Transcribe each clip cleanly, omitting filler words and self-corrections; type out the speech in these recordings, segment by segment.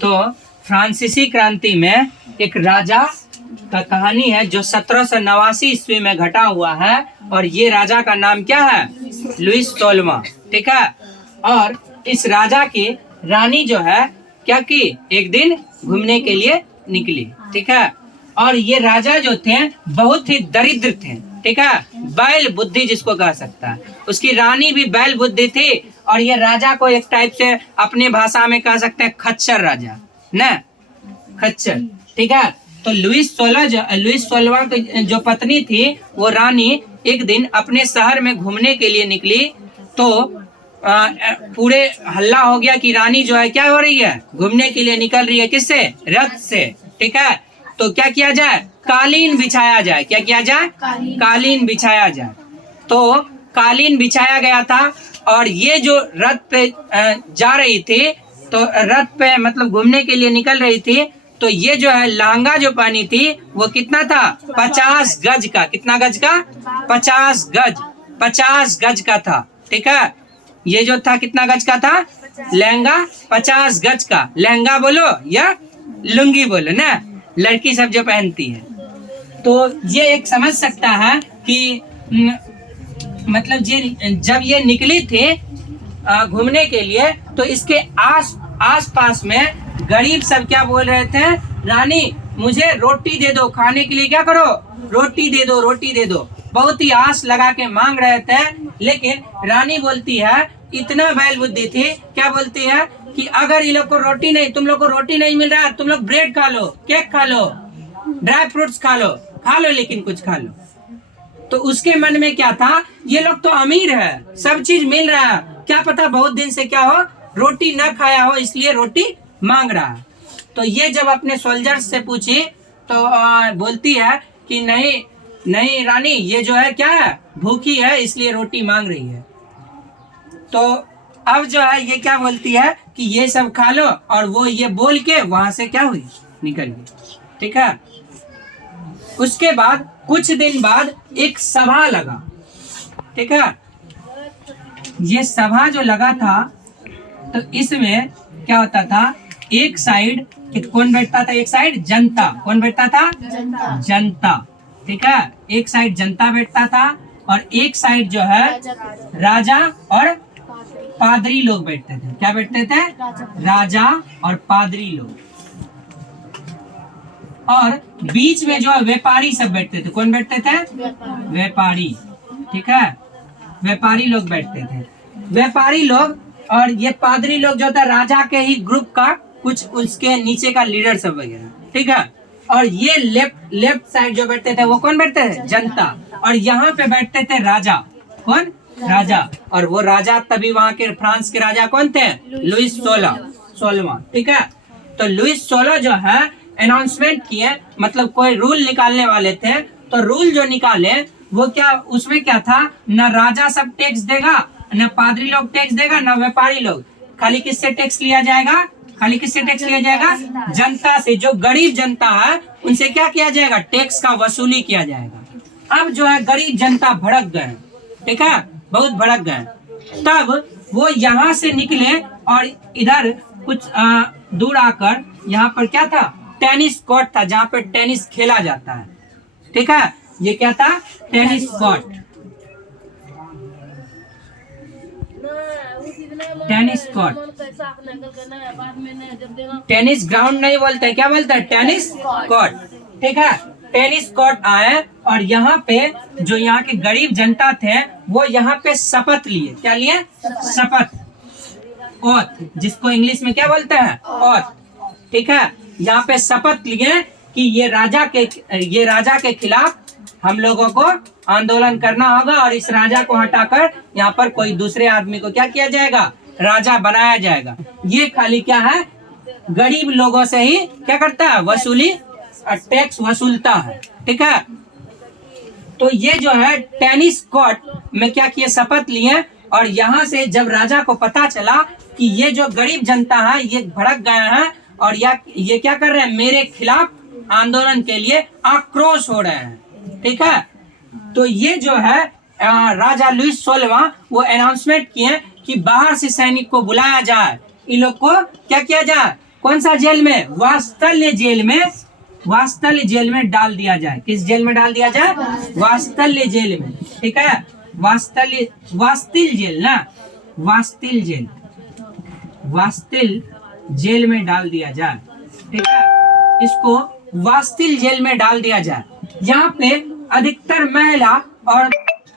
तो फ्रांसीसी क्रांति में एक राजा का कहानी है जो 1789 ईस्वी में घटा हुआ है, और ये राजा का नाम क्या है? लुइस 16वां। ठीक है। और इस राजा की रानी जो है क्या की, एक दिन घूमने के लिए निकली। ठीक है। और ये राजा जो थे बहुत ही दरिद्र थे। ठीक है। बैल बुद्धि जिसको कह सकता है, उसकी रानी भी बैल बुद्धि थी, और ये राजा को एक टाइप से अपने भाषा में कह सकते हैं खच्चर राजा न, खच्चर। ठीक है। तो लुइस 16वां की जो पत्नी थी वो रानी एक दिन अपने शहर में घूमने के लिए निकली, तो पूरे हल्ला हो गया कि रानी जो है क्या हो रही है, घूमने के लिए निकल रही है। किससे? रथ से। ठीक है। तो क्या किया जाए? कालीन बिछाया जाए। क्या किया जाए? कालीन बिछाया जाए। तो कालीन बिछाया गया था, और ये जो रथ पे जा रही थी, तो रथ पे मतलब घूमने के लिए निकल रही थी, तो ये जो है लहंगा जो पहनी थी वो कितना था? 50 गज का। कितना गज का? 50 गज। 50 गज का था। ठीक है। ये जो था कितना गज का था? लहंगा 50 गज का। लहंगा बोलो या लुंगी बोलो ना, लड़की सब जो पहनती है। तो ये एक समझ सकता है कि मतलब जब ये निकली थी घूमने के लिए, तो इसके आस पास में गरीब सब क्या बोल रहे थे? रानी मुझे रोटी दे दो, खाने के लिए क्या करो? रोटी दे दो, रोटी दे दो। बहुत ही आस लगा के मांग रहे थे, लेकिन रानी बोलती है, इतना बैल बुद्धि थी, क्या बोलती है कि अगर ये लोग को रोटी नहीं, तुम लोग को रोटी नहीं मिल रहा, तुम लोग ब्रेड खा लो, केक खा लो, ड्राई फ्रूट्स खा लो, लेकिन कुछ खा लो। तो उसके मन में क्या था? ये लोग तो अमीर है, सब चीज मिल रहा है, क्या पता बहुत दिन से क्या हो, रोटी ना खाया हो, इसलिए रोटी मांग रहा है। तो ये जब अपने सोल्जर्स से पूछी तो बोलती है कि नहीं नहीं रानी, ये जो है क्या है, भूखी है, इसलिए रोटी मांग रही है। तो अब जो है ये क्या बोलती है कि ये सब खा लो, और वो ये बोल के वहां से क्या हुई, निकल गई। ठीक है। उसके बाद कुछ दिन बाद एक सभा लगा। ठीक है। ये सभा जो लगा था, तो इसमें क्या होता था, एक साइड कौन बैठता था? एक साइड जनता। कौन बैठता था? जनता। ठीक है। एक साइड जनता बैठता था, और एक साइड जो है राजा और पादरी लोग बैठते थे। क्या बैठते थे? राजा और पादरी लोग। और बीच में जो है व्यापारी सब बैठते थे। कौन बैठते थे? व्यापारी। ठीक है। व्यापारी लोग बैठते थे। व्यापारी लोग और ये पादरी लोग जो था राजा के ही ग्रुप का, कुछ उसके नीचे का लीडर सब वगैरह। ठीक है। और ये लेफ्ट साइड जो बैठते थे वो कौन बैठते थे? जनता। और यहाँ पे बैठते थे राजा। कौन? राजा। और वो राजा तभी वहाँ के फ्रांस के राजा कौन थे? लुइस 16वां। ठीक है। तो लुइस 16 जो है अनाउंसमेंट किए, मतलब कोई रूल निकालने वाले थे, तो रूल जो निकाले वो क्या, उसमें क्या था, न राजा सब टैक्स देगा, न पादरी लोग टैक्स देगा, न व्यापारी लोग। खाली किससे टैक्स लिया जाएगा? खाली किससे टैक्स लिया जाएगा? जनता से। जो गरीब जनता है उनसे क्या किया जाएगा? टैक्स का वसूली किया जाएगा। अब जो है गरीब जनता भड़क गए। ठीक है। बहुत भड़क गए। तब वो यहाँ से निकले, और इधर कुछ दूर आकर यहाँ पर क्या था? टेनिस कोर्ट था, जहाँ पे टेनिस खेला जाता है। ठीक है। ये क्या था? Tennis court. Tennis court. Tennis ground नहीं बोलते, क्या बोलते हैं? Tennis court. ठीक है। टेनिस कोर्ट आए, और यहाँ पे जो यहाँ के गरीब जनता थे वो यहाँ पे शपथ लिए। क्या लिए? शपथ, ओथ, जिसको इंग्लिश में क्या बोलते हैं? ओथ। ठीक है। यहाँ पे शपथ लिए कि ये राजा के खिलाफ हम लोगों को आंदोलन करना होगा, और इस राजा को हटाकर यहाँ पर कोई दूसरे आदमी को क्या किया जाएगा? राजा बनाया जाएगा। ये खाली क्या है? गरीब लोगों से ही क्या करता है? वसूली, टैक्स वसूलता है। ठीक है। तो ये जो है टेनिस कोर्ट में क्या किए? शपथ लिए। और यहाँ से जब राजा को पता चला कि ये जो गरीब जनता है ये भड़क गए हैं, और ये क्या कर रहे हैं? मेरे खिलाफ आंदोलन के लिए आक्रोश हो रहे हैं। ठीक है। तो ये जो है राजा लुइस 16वां वो अनाउंसमेंट किए कि बाहर से सैनिक को बुलाया जाए, इन लोग को क्या किया जाए, कौन सा जेल में, वात्सल्य जेल में, वात्सल्य जेल में डाल दिया जाए। किस जेल में डाल दिया जाए, वात्सल्य जेल में, ठीक है, वात्सल्य, वात्सल जेल ना, वात्सल जेल, वात्सल जेल में डाल दिया जाए, ठीक है, इसको वात्सल जेल में डाल दिया जाए। यहाँ पे अधिकतर महिला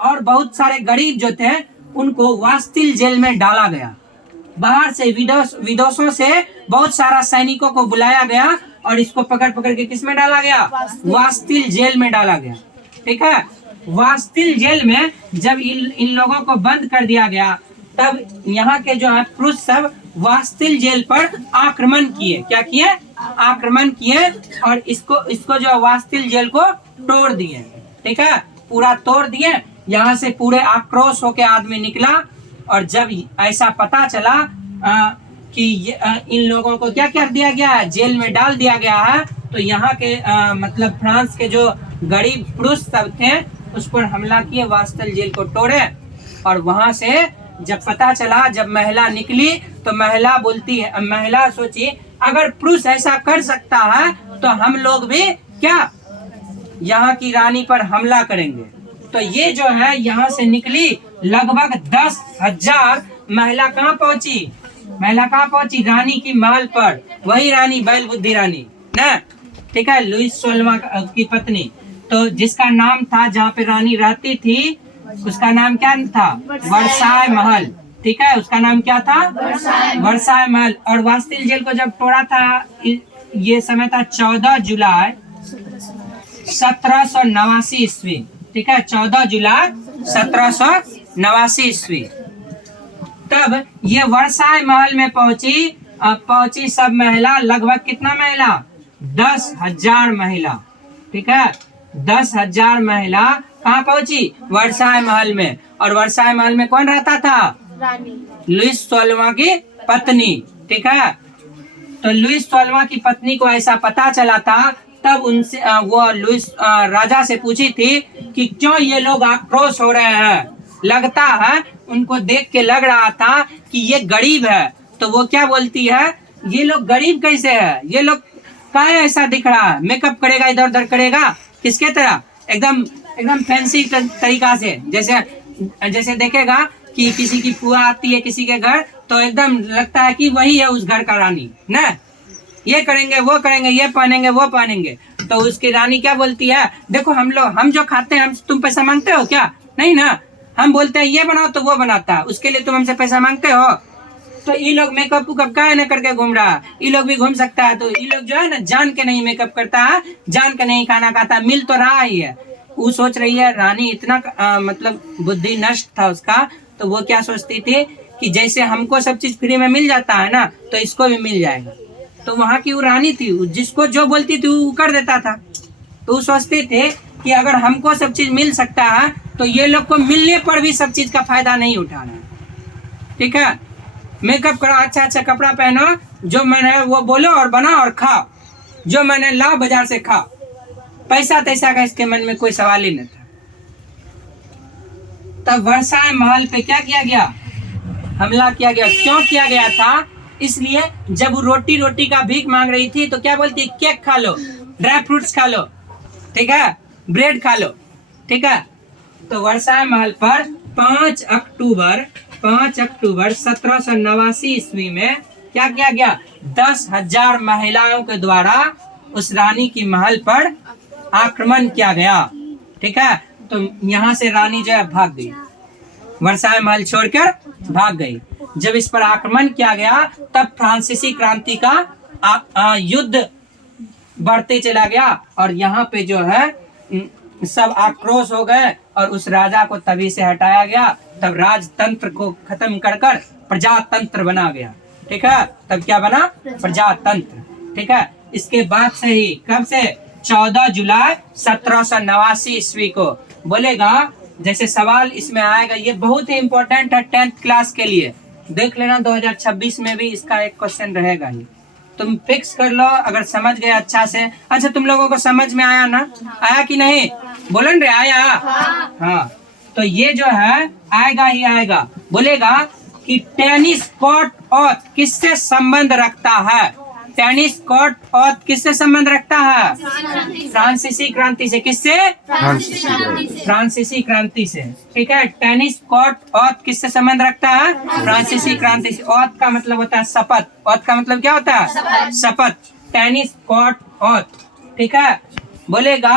और बहुत सारे गरीब जो थे उनको वात्सल जेल में डाला गया। बाहर से विदेशों से बहुत सारा सैनिकों को बुलाया गया और इसको पकड़ पकड़ के किस में डाला गया, वात्सल जेल में डाला गया, ठीक है। वात्सल जेल में जब इन लोगों को बंद कर दिया गया, तब यहाँ के जो है पुरुष सब वात्सल जेल पर आक्रमण किए, क्या किए, आक्रमण किए और इसको जो वात्सल जेल को तोड़ दिए, ठीक है, पूरा तोड़ दिए। यहाँ से पूरे आक्रोश होके आदमी निकला और जब ऐसा पता चला कि इन लोगों को क्या कर दिया गया है, जेल में डाल दिया गया है, तो यहाँ के मतलब फ्रांस के जो गरीब पुरुष सब थे उस पर हमला किए, वात्सल जेल को तोड़े। और वहां से जब पता चला, जब महिला निकली तो महिला बोलती है, महिला सोची अगर पुरुष ऐसा कर सकता है तो हम लोग भी क्या यहाँ की रानी पर हमला करेंगे। तो ये जो है यहाँ से निकली, लगभग 10,000 महिला कहाँ पहुंची, महिला कहाँ पहुंची, रानी की महल पर, वही रानी बैल बुद्धि रानी ना, ठीक है, लुईस 16वां की पत्नी। तो जिसका नाम था, जहाँ पे रानी रहती थी उसका नाम क्या था, वर्साय महल, ठीक है, उसका नाम क्या था, वर्साय महल। और वात्सल जेल को जब तोड़ा था, ये समय था 14 जुलाई 1789 ईस्वी, ठीक है, 14 जुलाई 1789 ईस्वी। तब ये वर्साय महल में पहुंची सब महिला, लगभग कितना महिला, 10,000 महिला, ठीक है, 10,000 महिला कहाँ पहुंची, वर्साय महल में। और वर्साय महल में कौन रहता था, रानी, लुईस 16वां की पत्नी, ठीक है। तो लुईस 16वां की पत्नी को ऐसा पता चला था, तब उनसे वो लुईस राजा से पूछी थी कि क्यों ये लोग आक्रोश हो रहे हैं, लगता है उनको देख के लग रहा था कि ये गरीब है। तो वो क्या बोलती है, ये लोग गरीब कैसे है, ये लोग क्या ऐसा दिख रहा है, मेकअप करेगा, इधर उधर करेगा, किसके तरह, एकदम फैंसी तरीका से, जैसे देखेगा कि किसी की फुआ आती है किसी के घर तो एकदम लगता है कि वही है उस घर का रानी ना, ये करेंगे वो करेंगे, ये पहनेंगे वो पहनेंगे। तो उसकी रानी क्या बोलती है, देखो हम जो खाते हैं, हम तुम पैसा मांगते हो क्या, नहीं ना, हम बोलते हैं ये बनाओ तो वो बनाता है, उसके लिए तुम हमसे पैसा मांगते हो। तो ये लोग मेकअप उकअप का न करके घूम रहा है, ये लोग भी घूम सकता है। तो ये लोग जो है ना जान के नहीं मेकअप करता है, जान के नहीं खाना खाता, मिल तो रहा ही है। वो सोच रही है, रानी इतना मतलब बुद्धि नष्ट था उसका, तो वो क्या सोचती थी कि जैसे हमको सब चीज फ्री में मिल जाता है ना, तो इसको भी मिल जाएगा। तो वहाँ की वो रानी थी, जिसको जो बोलती थी वो कर देता था। तो वो सोचते थे कि अगर हमको सब चीज मिल सकता है तो ये लोग को मिलने पर भी सब चीज का फायदा नहीं उठाना है, ठीक है। मेकअप करो, अच्छा कपड़ा पहनो, जो मैंने वो बोलो और बनाओ और खाओ, जो मैंने लाओ बाजार से खाओ, पैसा तैसा का इसके मन में कोई सवाल ही नहीं था। तब वर्साय महल पे क्या किया गया, हमला किया गया। क्यों किया गया था, इसलिए जब वो रोटी का भीख मांग रही थी तो क्या बोलती, केक खा लो, ड्राई फ्रूट्स खा लो, ठीक है, ब्रेड खा लो, ठीक है। तो वर्साय महल पर 5 अक्टूबर 1789 ईस्वी में क्या किया गया, 10,000 महिलाओं के द्वारा उस रानी की महल पर आक्रमण किया गया, ठीक है। तो यहाँ से रानी जो है भाग गई, वर्साय महल छोड़कर भाग गई। जब इस पर आक्रमण किया गया तब फ्रांसीसी क्रांति का युद्ध बढ़ते चला गया और यहाँ पे जो है सब आक्रोश हो गए और उस राजा को तभी से हटाया गया। तब राजतंत्र को खत्म कर प्रजातंत्र बना गया, ठीक है। तब क्या बना, प्रजातंत्र, ठीक है। इसके बाद से ही, कब से, 14 जुलाई 1789 ईस्वी को बोलेगा। जैसे सवाल इसमें आएगा, ये बहुत ही इम्पोर्टेंट है 10th क्लास के लिए, देख लेना 2026 में भी इसका एक क्वेश्चन रहेगा ही, तुम फिक्स कर लो अगर समझ गए अच्छा से। अच्छा तुम लोगों को समझ में आया ना, आया कि नहीं, बोलन रे, आया, हाँ। तो ये जो है आएगा ही आएगा, बोलेगा कि टेनिस कोर्ट और किससे संबंध रखता है? टेनिस कोर्ट और किससे संबंध रखता है? फ्रांसीसी क्रांति से। किससे? फ्रांसीसी क्रांति से। ठीक है, टेनिस कोर्ट और किससे संबंध रखता है? फ्रांसीसी क्रांति से। औत का मतलब होता है शपथ। औत का मतलब क्या होता है? शपथ। टेनिस कोर्ट और, ठीक है, बोलेगा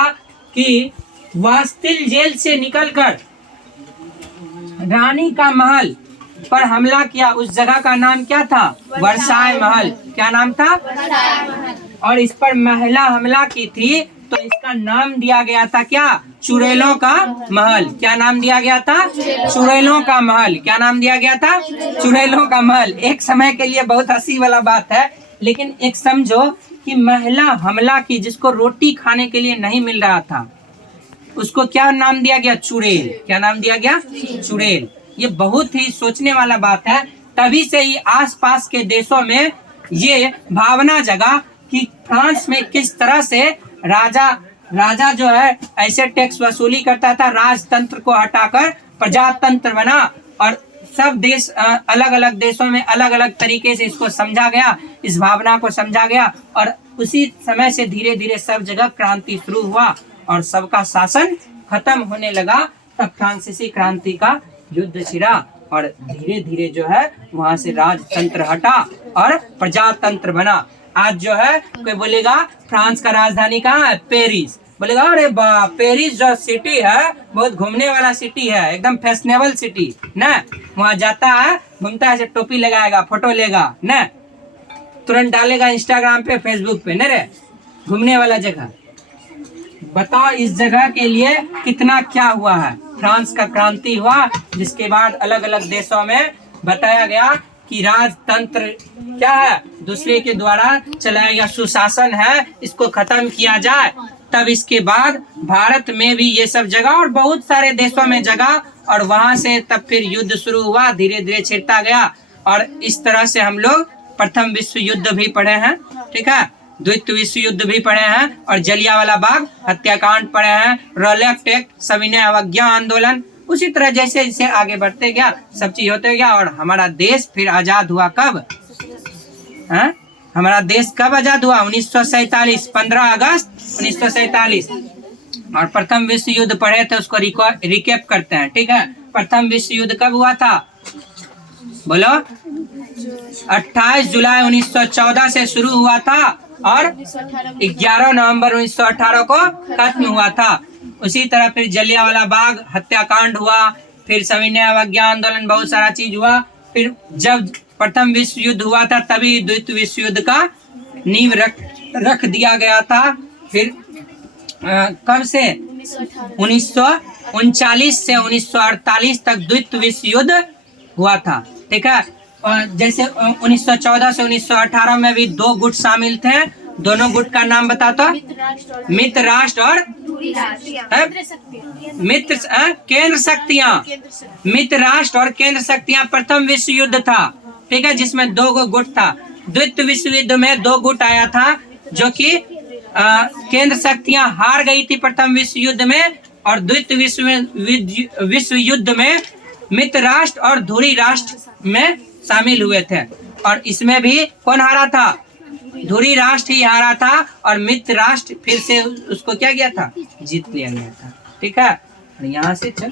कि वास्तिल जेल से निकलकर रानी का महल पर हमला किया, उस जगह का नाम क्या था? वर्साय महल। क्या नाम था? और इस पर महिला हमला की थी तो इसका नाम दिया गया था क्या? चुड़ैलों का महल। क्या नाम दिया गया था? चुड़ैलों का महल। क्या नाम दिया गया था? चुड़ैलों का महल। एक समय के लिए बहुत हंसी वाला बात है, लेकिन एक समझो कि महिला हमला की जिसको रोटी खाने के लिए नहीं मिल रहा था, उसको क्या नाम दिया गया? चुड़ैल। क्या नाम दिया गया? चुड़ैल। ये बहुत ही सोचने वाला बात है। तभी से ही आसपास के देशों में ये भावना जगा कि फ्रांस में किस तरह से राजा जो है ऐसे टैक्स वसूली करता था, राजतंत्र को हटाकर प्रजातंत्र बना, और सब देश अलग अलग देशों में अलग अलग तरीके से इसको समझा गया, इस भावना को समझा गया, और उसी समय से धीरे धीरे सब जगह क्रांति शुरू हुआ और सबका शासन खत्म होने लगा। तब फ्रांसीसी क्रांति का युद्ध छिड़ा और धीरे धीरे जो है वहां से राजतंत्र हटा और प्रजातंत्र बना। आज जो है कोई बोलेगा फ्रांस का राजधानी कहाँ है? पेरिस। बोलेगा अरे वाह, पेरिस जो सिटी है बहुत घूमने वाला सिटी है, एकदम फैशनेबल सिटी ना। वहाँ जाता है, घूमता है, टोपी लगाएगा, फोटो लेगा ना, तुरंत डालेगा इंस्टाग्राम पे, फेसबुक पे, न रे, घूमने वाला जगह। बताओ इस जगह के लिए कितना क्या हुआ है। फ्रांस का क्रांति हुआ, जिसके बाद अलग अलग देशों में बताया गया कि राजतंत्र क्या है? दूसरे के द्वारा चलाया गया सुशासन है, इसको खत्म किया जाए। तब इसके बाद भारत में भी ये सब जगह और बहुत सारे देशों में जगह, और वहां से तब फिर युद्ध शुरू हुआ, धीरे धीरे छिड़ता गया। और इस तरह से हम लोग प्रथम विश्व युद्ध भी पढ़े हैं, ठीक है, द्वितीय विश्व युद्ध भी पढ़े हैं, और जलियांवाला बाग हत्याकांड पढ़े हैं, रॉलेट एक्ट, सविनय अवज्ञा आंदोलन। उसी तरह जैसे जैसे आगे बढ़ते गया सब चीज होते गया, और हमारा देश फिर आजाद हुआ। कब? हमारा देश कब आजाद हुआ? 1947, 15 अगस्त 1947। और प्रथम विश्व युद्ध पढ़े थे, उसको रिकैप करते हैं, ठीक है। प्रथम विश्व युद्ध कब हुआ था? बोलो। 28 जुलाई 1914 से शुरू हुआ था और 11 नवंबर 1918 को खत्म हुआ था। उसी तरह फिर जलियांवाला बाग हत्याकांड हुआ, फिर सविनय अवज्ञा आंदोलन, बहुत सारा चीज हुआ। फिर जब प्रथम विश्व युद्ध हुआ था तभी द्वितीय विश्व युद्ध का नींव रख दिया गया था। फिर कब से? 1939 से 1948 तक द्वितीय विश्व युद्ध हुआ था, ठीक है। जैसे 1914 से 1918 में भी 2 गुट शामिल थे। दोनों गुट का नाम बता तो। मित्र राष्ट्र और केंद्र शक्तियां। मित्र राष्ट्र और केंद्र शक्तियां प्रथम विश्व युद्ध था, ठीक है, जिसमें 2 गुट था। द्वितीय विश्व युद्ध में 2 गुट आया था, जो कि केंद्र शक्तियां हार गई थी प्रथम विश्व युद्ध में, और द्वितीय विश्व युद्ध में मित्र राष्ट्र और धुरी राष्ट्र में शामिल हुए थे। और इसमें भी कौन हारा था? धुरी राष्ट्र ही हारा था, और मित्र राष्ट्र फिर से उसको क्या किया था? जीत लिया गया था, ठीक है। यहाँ से चल